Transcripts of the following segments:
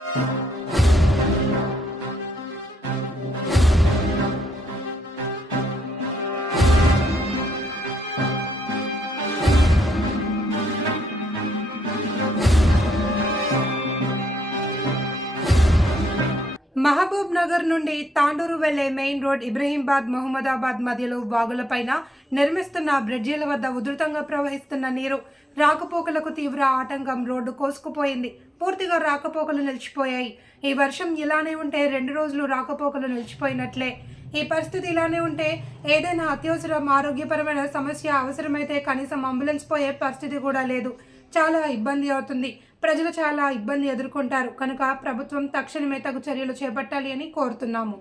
thank you Mahabub Nagar నుండి తాండూరు వెళ్ళే main road ఇబ్రహీంబాద్ Mohammadabad మధ్యలో వాగులపైన నిర్మిస్తున్న బ్రిడ్జిల వద్ద ఉధృతంగా ప్రవహిస్తున్న నీరు రాకపోకలకు తీవ్ర ఆటంకం రోడ్డు కోసుకుపోయింది. పూర్తిగా రాకపోకలు నిలిచిపోయాయి. ఈ వర్షం ఇలానే ఉంటే రెండు రోజులు రాకపోకలు నిలిచిపోయినట్లే. ఈ పరిస్థితి ఇలానే ఉంటే ఏదైనా అత్యవసరం ఆరోగ్యపరమైన సమస్య అవసరమైతే కనీసం అంబులెన్స్ పోయే పరిస్థితి కూడా లేదు. చాలా ఇబ్బంది అవుతుంది. ప్రజలు చాలా ఇబ్బంది ఎదుర్కొంటారు. కనుక ప్రభుత్వం తక్షణమే తగు చర్యలు చేపట్టాలి అని కోరుతున్నాము.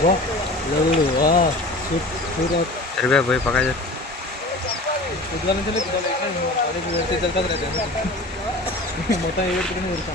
वाह लल्लू वाह सूट सूरत रुपया भाई पका जा उद्वान चले गाड़ी की वैसे चलता रहता है मोटा एवढ तिकडे उरता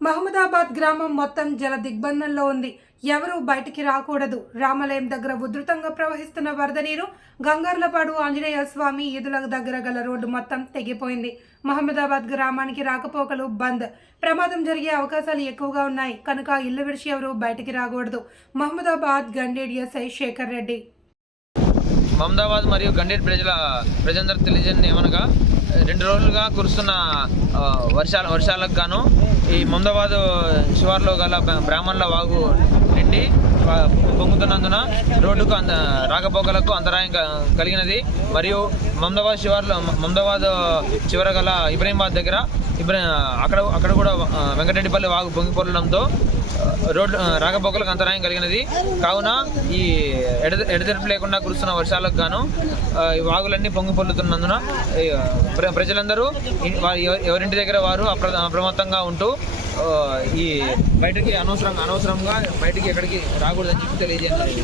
మహమ్మదాబాద్ గ్రామం మొత్తం జల దిగ్బంధంలో ఉంది ఎవరూ బయటికి రాకూడదు. రామాలయం దగ్గర ఉధృతంగా ప్రవహిస్తున్న వరద నీరు గంగార్లపాడు ఆంజనేయ స్వామి ఈదుల దగ్గర గల రోడ్డు మొత్తం తెగిపోయింది. మహమ్మదాబాద్ గ్రామానికి రాకపోకలు బంద్. ప్రమాదం జరిగే అవకాశాలు ఎక్కువగా ఉన్నాయి. కనుక ఇల్లు విడిచి ఎవరూ బయటికి రాకూడదు. మహమ్మదాబాద్ గండేడి ఎస్ఐ శేఖర్ రెడ్డి. మహమ్మదాబాద్ మరియు గండేడ్ ప్రజల ప్రజలందరూ తెలియజేయండి ఏమనగా రెండు రోజులుగా కురుస్తున్న వర్షాల వర్షాలకు గాను ఈ ముందాబాదు శివార్లో గల బ్రాహ్మణుల వాగు నిండి పొంగుతున్నందున రోడ్డుకు అంద రాకపోకలకు అంతరాయం క- కలిగినది. మరియు మమదాబాద్ శివార్లో మమదాబాద్ చివర గల ఇబ్రహీంబాద్ దగ్గర ఇబ్రహీం అక్కడ అక్కడ కూడా వెంకటరెడ్డిపల్లి వాగు పొంగిపోవడంతో ఆ, రోడ్డు రాకపోకలకు అంతరాయం కలిగినది. కావున ఈ ఎడ ఎడతెరపు లేకుండా కురుస్తున్న వర్షాలకు గాను ఈ వాగులన్నీ పొంగి పొల్లుతున్నందున ప్ర- ప్రజలందరూ వారి ఎవరింటి దగ్గర వారు అప్రమత్తంగా ఉంటూ ఈ బయటకి అనవసరంగా అనవసరంగా బయటికి ఎక్కడికి రాకూడదని చెప్పి తెలియజేయాలి